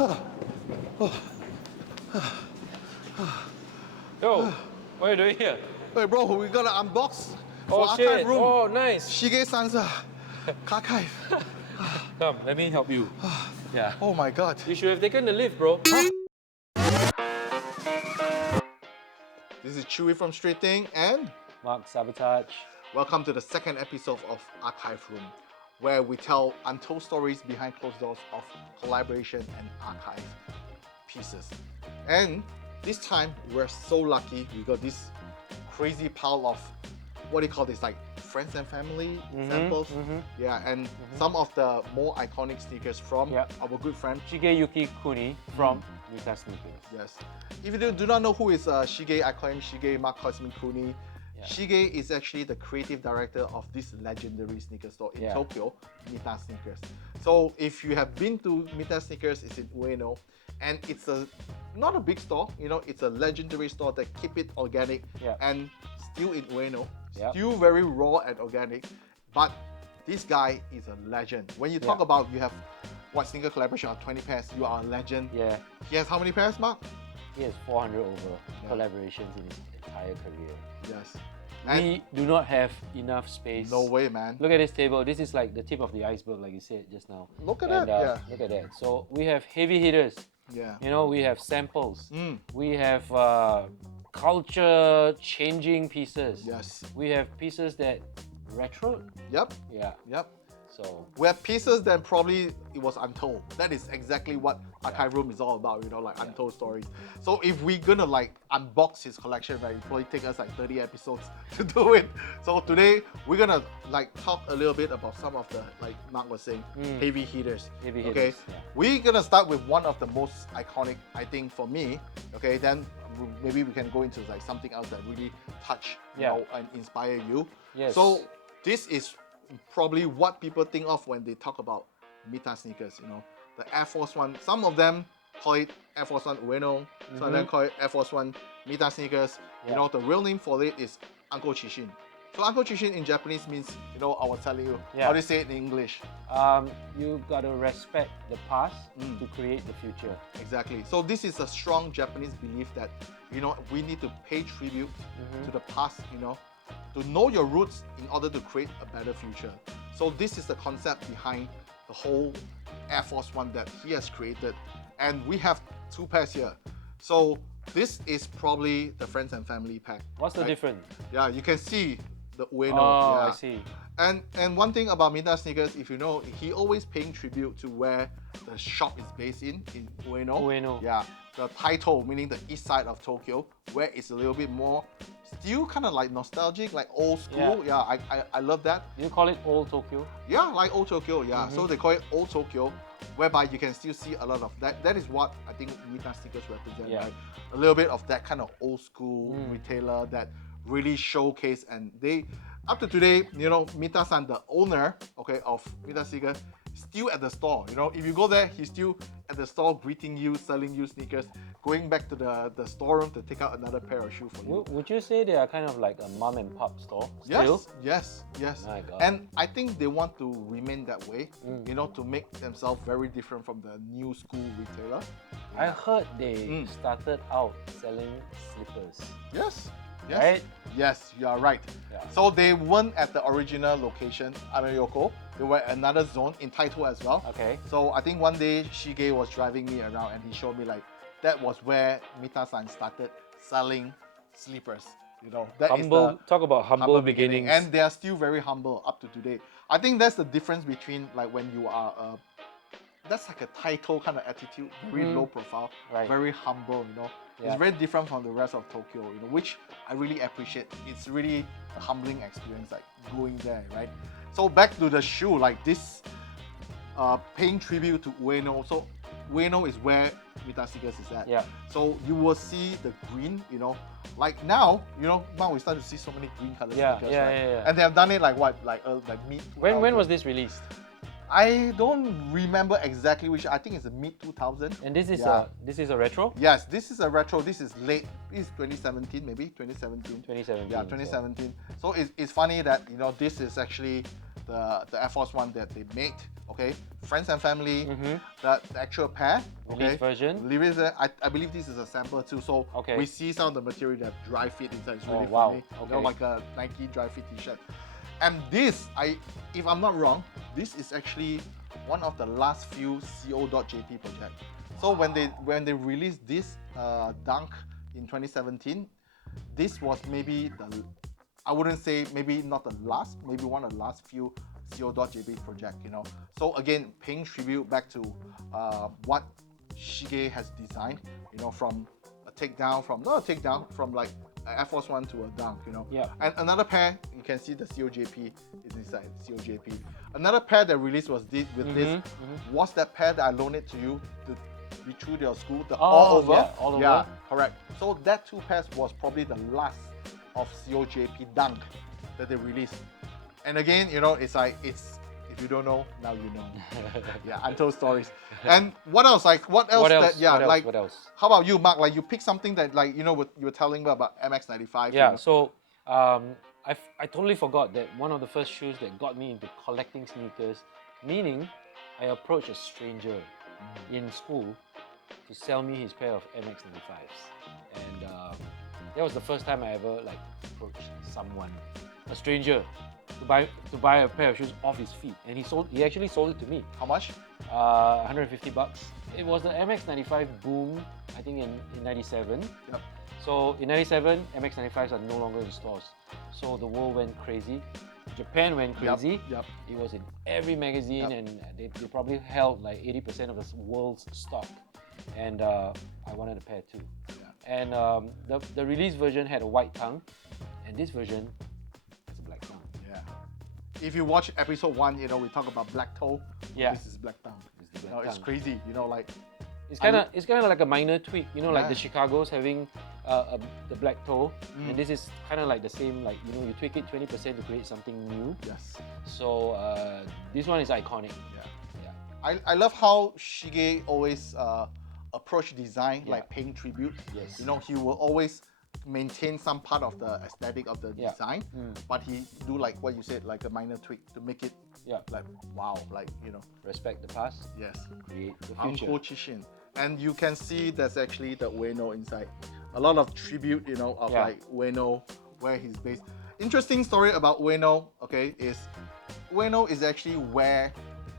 Yo, what are you doing here? Hey bro, we gotta unbox Oh for shit! archive room. Oh nice. Shige-san's archive. Come, let me help you. Yeah. Oh my god. You should have taken the lift, bro. This is ChooEe from Streething and Mark, Sabotage. welcome to the second episode of Archive Room, where we tell untold stories behind closed doors of collaboration and archive pieces. And this time we're so lucky we got this crazy pile of what do you call this, like friends and family samples. Yeah, and some of the more iconic sneakers from our good friend Shigeyuki Kunii from Mita Sneakers. Yes. If you do not know who is Shige, I call him Shige, Mark calls him Kunii. Yeah. Shige is actually the creative director of this legendary sneaker store in Tokyo, Mita Sneakers. So if you have been to Mita Sneakers, it's in Ueno, and it's not a big store, you know, it's a legendary store that keep it organic and still in Ueno, still very raw and organic, but this guy is a legend. When you talk about you have what sneaker collaboration of 20 pairs, you are a legend. Yeah. He has how many pairs, Mark? He has 400 over collaborations in his entire career. Yes. We do not have enough space. No way, man. Look at this table. This is like the tip of the iceberg, like you said just now. Look at that. Look at that. So we have heavy hitters. Yeah. You know, we have samples. We have culture changing pieces. Yes. We have pieces that retro. Yep. Yeah. Yep. So we have pieces that probably it was untold. That is exactly what Archive Room is all about, you know, like untold stories. So if we're gonna like unbox his collection, right, it probably take us like 30 episodes to do it. So today we're gonna like talk a little bit about some of the, like Mark was saying, heavy hitters. Heavy okay. hitters, We're gonna start with one of the most iconic, I think, for me. Okay, then maybe we can go into like something else that really touch you know, and inspire you. Yes. So this is probably what people think of when they talk about Mita Sneakers, you know. The Air Force One, some of them call it Air Force One Ueno, some of them call it Air Force One Mita Sneakers. You know, the real name for it is Uncle Chishin. So Uncle Chishin in Japanese means, you know, I was telling you, how do you say it in English? You gotta respect the past to create the future. Exactly. So this is a strong Japanese belief that, you know, we need to pay tribute to the past, you know, to know your roots in order to create a better future. So this is the concept behind the whole Air Force One that he has created. And we have two pairs here. So this is probably the friends and family pack. What's the difference? Yeah, you can see the Ueno. Oh, yeah. I see. And one thing about Mita Sneakers, if you know, he always paying tribute to where the shop is based in Ueno. Ueno. Yeah, the Taito, meaning the east side of Tokyo, where it's a little bit more, still kind of like nostalgic, like old school. Yeah, I love that. You call it Old Tokyo? Yeah, like old Tokyo, yeah. So they call it old Tokyo, whereby you can still see a lot of that. That is what I think Mita Sneakers represent, right? A little bit of that kind of old school retailer that really showcase, and they, up to today, you know, Mita-san, the owner, okay, of Mita Sneakers, still at the store. You know, if you go there, he's still at the store greeting you, selling you sneakers, going back to the storeroom to take out another pair of shoes for you. Would you say they are kind of like a mom and pop store still? Yes. My God. And I think they want to remain that way, you know, to make themselves very different from the new school retailer. I heard they started out selling slippers. Yes. Right? Yes, you are right. Yeah. So they weren't at the original location, Ameyoko. They were at another zone in Taito as well. Okay. So I think one day Shige was driving me around and he showed me like that was where Mita-san started selling sleepers. You know, that humble, is the talk about humble beginnings. And they are still very humble up to today. I think that's the difference between like when you are that's like a Taito kind of attitude, very low profile, very humble, you know. It's very different from the rest of Tokyo, you know, which I really appreciate. It's really a humbling experience, like going there, right? So back to the shoe, like this, paying tribute to Ueno. So Ueno is where Mita Sneakers is at. Yeah. So you will see the green, you know, like now, you know, now we start to see so many green color sneakers, right? And they have done it like what, like mid. When was this released? I don't remember exactly which. I think it's the mid 2000. And this is a retro? Yes, this is a retro. This is late. This is 2017, maybe 2017. 2017. Yeah, 2017. So it's funny that, you know, this is actually the Air Force One that they made. okay, friends and family, the actual pair, okay, Release version. Release, I believe this is a sample too, so we see some of the material that dry fit inside. It's really funny, you know, like a Nike dry fit t-shirt. And this, if I'm not wrong, this is actually one of the last few co.jp projects. So when they released this Dunk in 2017, this was maybe I wouldn't say maybe not the last, maybe one of the last few co.jp project, you know. So again, paying tribute back to what Shige has designed, you know, from a takedown, from like Air Force One to a Dunk, you know. Yeah. And another pair, you can see the COJP is inside, COJP. Another pair that released was this, was that pair that I loaned it to you to be through your school, the all over. Yeah, all over. Yeah, correct. So that two pairs was probably the last of COJP Dunk that they released. And again, you know, it's like, if you don't know, now you know. Yeah, untold stories. And what else? Like, what else? What else? How about you, Mark? Like, you pick something that, like, you know, what you were telling me about MX95. Yeah, you know? so I totally forgot that one of the first shoes that got me into collecting sneakers, meaning I approached a stranger in school to sell me his pair of MX95s. And that was the first time I ever like approached someone, a stranger, to buy a pair of shoes off his feet. And he actually sold it to me. How much? $150. It was the MX95 boom, I think in 97. Yep. So in 97, MX95s are no longer in stores. So the world went crazy. Japan went crazy. Yep. It was in every magazine, and they probably held like 80% of the world's stock. And I wanted a pair too. Yeah. And the release version had a white tongue, and this version is a black tongue. Yeah. If you watch episode 1, you know, we talk about black toe. Yeah. This is black tongue. It's the black You know, it's tongue. crazy. You know, like It's kind of like a minor tweak, you know, like the Chicago's having the black toe, and this is kind of like the same, like, you know, you tweak it 20% to create something new. Yes. So this one is iconic. Yeah. I love how Shige always approach design like paying tribute. Yes. You know, he will always maintain some part of the aesthetic of the design, but he do like what you said, like a minor tweak to make it like wow, like, you know, Respect the past. yes, Create the future. Chishin. And you can see there's actually the Ueno inside. A lot of tribute, you know, of like Ueno, where he's based. Interesting story about Ueno, okay, is Ueno is actually where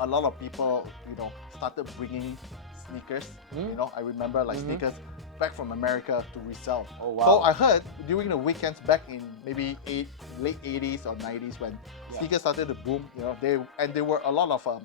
a lot of people, you know, started bringing sneakers. You know, I remember like sneakers back from America to resell. Oh wow. So I heard during the weekends back in maybe late 80s or 90s when sneakers started to boom, you know, there were a lot of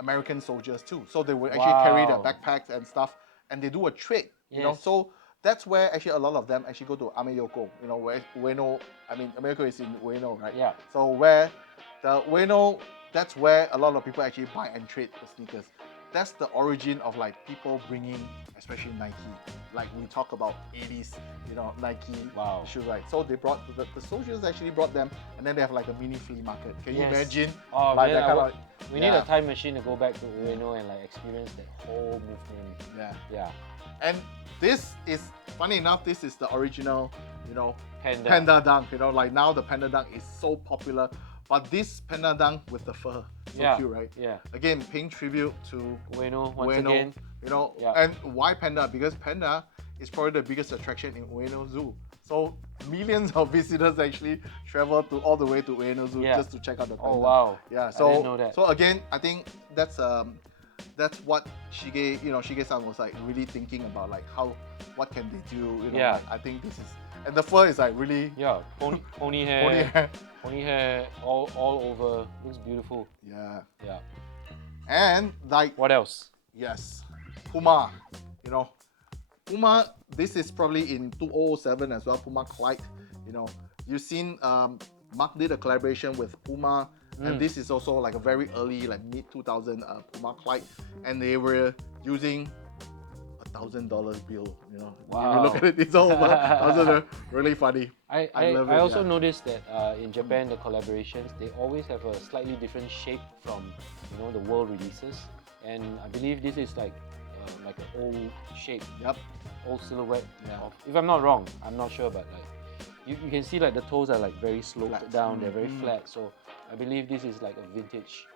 American soldiers too. So they would actually carry their backpacks and stuff, and they do a trade, you know. So that's where actually a lot of them actually go to Ameyoko, you know, where Ueno, I mean, America is in Ueno, right? Yeah. So where the Ueno, that's where a lot of people actually buy and trade the sneakers. That's the origin of like people bringing, especially Nike. Like we talk about 80s, you know, Nike shoe, right? So they brought, the soldiers actually brought them, and then they have like a mini flea market. Can you imagine? Oh like man, we need a time machine to go back to Ueno and like experience that whole movement. Yeah. And this is, funny enough, this is the original, you know, Panda Dunk. You know, like now the Panda Dunk is so popular. But this Panda Dunk with the fur, so cute, right? Yeah. Again, paying tribute to Ueno once again. You know, and why Panda? Because Panda is probably the biggest attraction in Ueno Zoo. So millions of visitors actually travel all the way to Ueno Zoo just to check out the Panda. Oh wow. Yeah. I didn't know that. So again, I think that's what Shige-san was like really thinking about, like what can they do? You know, like, I think this is, and the fur is like really pony hair all over, looks beautiful. Yeah. And like what else? Yes, Puma. You know, Puma. This is probably in 2007 as well. Puma Clyde. You know, you've seen Mark did a collaboration with Puma, and this is also like a very early, like mid 2000 Puma Clyde, and they were using $1,000 bill. You know, if you look at it, it's all $1,000. Really funny. I also noticed that in Japan, the collaborations, they always have a slightly different shape from, you know, the world releases. And I believe this is like an old shape, old silhouette. If I'm not wrong, I'm not sure, but like you can see like the toes are like very sloped down, they're very flat. So I believe this is like a vintage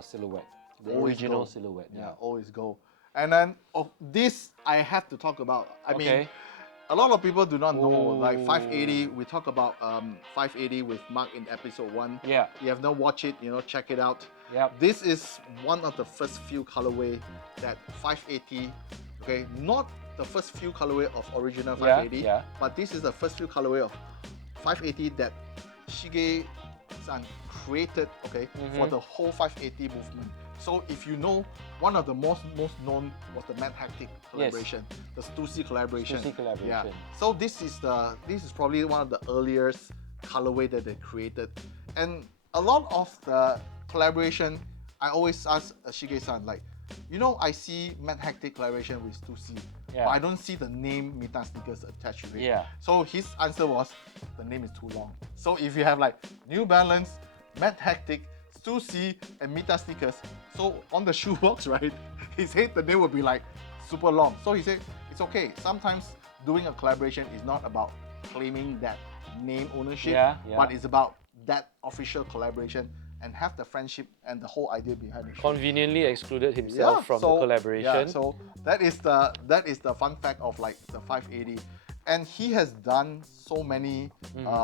silhouette. The always original go. silhouette. Yeah, always go. And then this I have to talk about. I mean, Okay. a lot of people do not know, like Ooh. 580. We talk about 580 with Mark in episode 1. Yeah. If you have not watched it, check it out. Yep. This is one of the first few colorway that 580. Okay, not the first few colorway of original 580, Yeah. but this is the first few colorway of 580 that Shige-san created. Okay, for the whole 580 movement. So if you know, one of the most known was the Mad Hectic collaboration, the Stussy collaboration. Stussy collaboration. Yeah. So this is probably one of the earliest colorway that they created, and a lot of the collaboration, I always ask Shige-san, like, I see Mad Hectic collaboration with Stussy, but I don't see the name Mita Sneakers attached to it. Yeah. So his answer was, the name is too long. So if you have like New Balance, Mad Hectic, Stussy, and Mita Sneakers, so on the shoebox, right, he said the name would be like super long. So he said it's okay. Sometimes doing a collaboration is not about claiming that name ownership, but it's about that official collaboration and have the friendship and the whole idea behind it. Conveniently excluded himself from the collaboration. Yeah, so that is the fun fact of like the 580. And he has done so many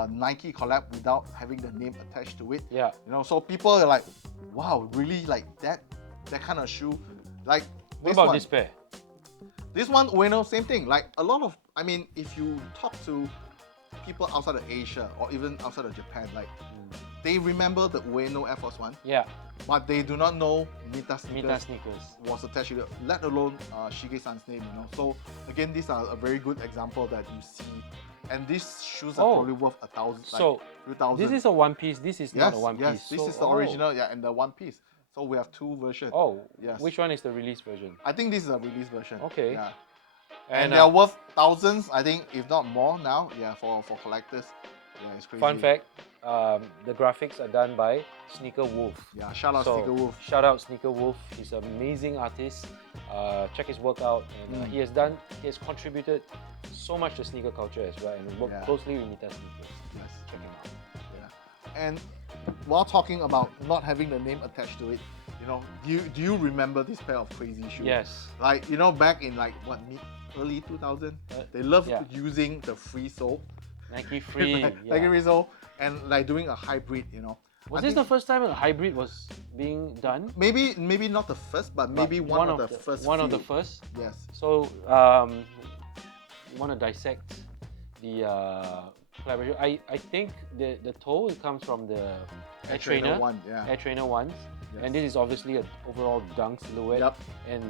Nike collab without having the name attached to it. Yeah. So people are like, wow, really, like that kind of shoe. Like what about this pair? This one, Ueno, same thing. Like a lot of, I mean, if you talk to people outside of Asia or even outside of Japan, like they remember the Ueno Air Force One. Yeah. But they do not know Mita Sneakers was attached to it, let alone Shige-san's name, So again, these are a very good example that you see. And these shoes are probably worth 1,000. So like 2,000. this is a one piece. This is not a one piece. Yes, this is the original, and the one piece. So we have two versions. Oh, yes. Which one is the release version? I think this is a release version. Okay. Yeah. And they are worth thousands, I think, if not more now. Yeah, for collectors. Yeah, it's crazy. Fun fact, the graphics are done by Sneaker Wolf. Yeah, shout out Sneaker Wolf. Shout out Sneaker Wolf. He's an amazing artist. Check his work out, and he has contributed so much to sneaker culture as well, and worked closely with Mita Sneakers. Yes. Check him out. Yeah. And while talking about not having the name attached to it, do you remember this pair of crazy shoes? Yes. Like, back in like what, early 2000, they loved using the free sole. Nike Free. Nike Free sole, and like doing a hybrid, Was this the first time a hybrid was being done? Maybe not the first, but maybe one of the first. One of the first? Yes. So, you want to dissect the collaboration? I think the toe, it comes from the Air Trainer one, Air Trainer ones. Yes. And this is obviously an overall dunk silhouette and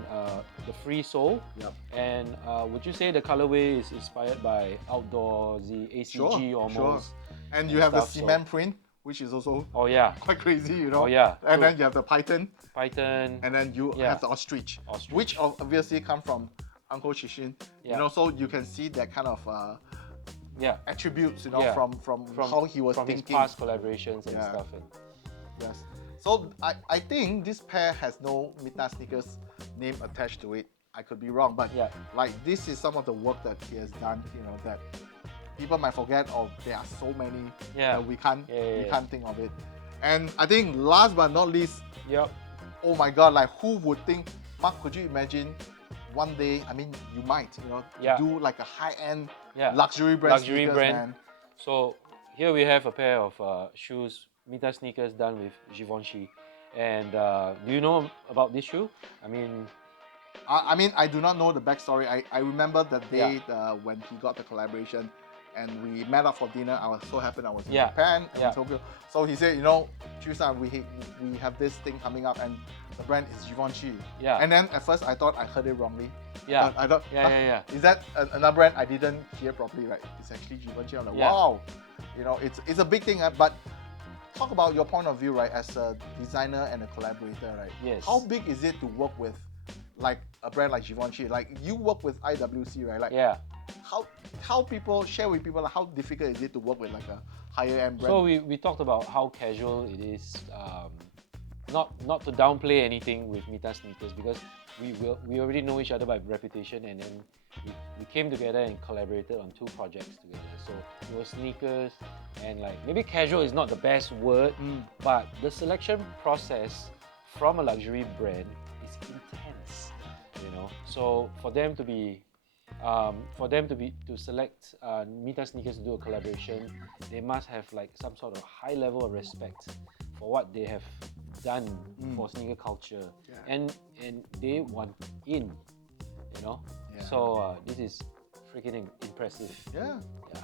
the free sole. Yep. And would you say the colorway is inspired by outdoorsy ACG almost? Sure. And you have the cement print, which is also quite crazy, Oh yeah. And then you have the Python. And then you have the ostrich, which obviously come from Uncle Shishin. So you can see that kind of attributes, from how he was from thinking. His past collaborations and stuff. Yes. So I think this pair has no Mita Sneakers name attached to it. I could be wrong, but like this is some of the work that he has done, that people might forget, or there are so many that we can't think of it. And I think last but not least, oh my god, like who would think, Mark, could you imagine one day, I mean you might, do like a high-end luxury brand sneakers, man. So here we have a pair of shoes, Mita Sneakers, done with Givenchy. And do you know about this shoe? I mean, I do not know the backstory. I remember the day when he got the collaboration, and we met up for dinner. I was so happy I was in Japan and Tokyo. So he said, Choo-san, we have this thing coming up, and the brand is Givenchy. Yeah. And then at first I thought I heard it wrongly. Yeah. I thought, is that another brand? I didn't hear properly, right? It's actually Givenchy. I'm like, wow. It's a big thing, but talk about your point of view, right, as a designer and a collaborator, right? Yes. How big is it to work with like a brand like Givenchy? Like you work with IWC, right? Like how people share with people, how difficult is it to work with like a higher end brand? So we talked about how casual it is, not to downplay anything with Mita Sneakers, because we already know each other by reputation, and then we came together and collaborated on 2 projects together. So it was sneakers, and like maybe casual is not the best word, but the selection process from a luxury brand is intense, you know. So for them to be to select Mita Sneakers to do a collaboration, they must have like some sort of high level of respect for what they have done for sneaker culture, and they want in, you know. So this is freaking impressive. Yeah. Yeah.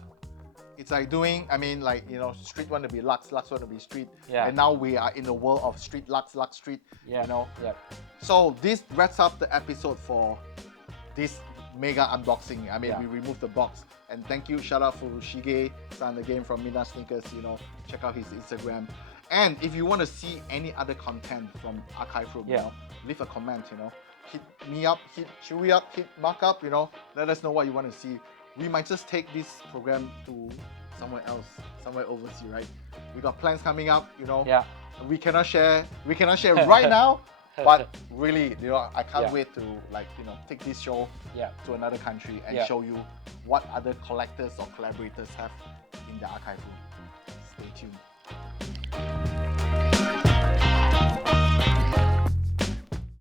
It's like doing, I mean, like, you know, street want to be Lux, Lux want to be street. Yeah. And now we are in the world of street, Lux, Lux, street, Yeah. you know. Yeah. So this wraps up the episode for this mega unboxing. I mean, Yeah. we removed the box. And thank you, shout out for Shige-san again from Mita Sneakers, you know, check out his Instagram. And if you want to see any other content from Archive Room, you know, leave a comment, you know. Hit me up, hit ChooEe up, hit Mark up, you know, let us know what you want to see. We might just take this program to somewhere else, somewhere overseas, right? We got plans coming up, you know. Yeah. We cannot share right now, but really, you know, I can't wait to, like, you know, take this show to another country and show you what other collectors or collaborators have in the Archive Room. Stay tuned.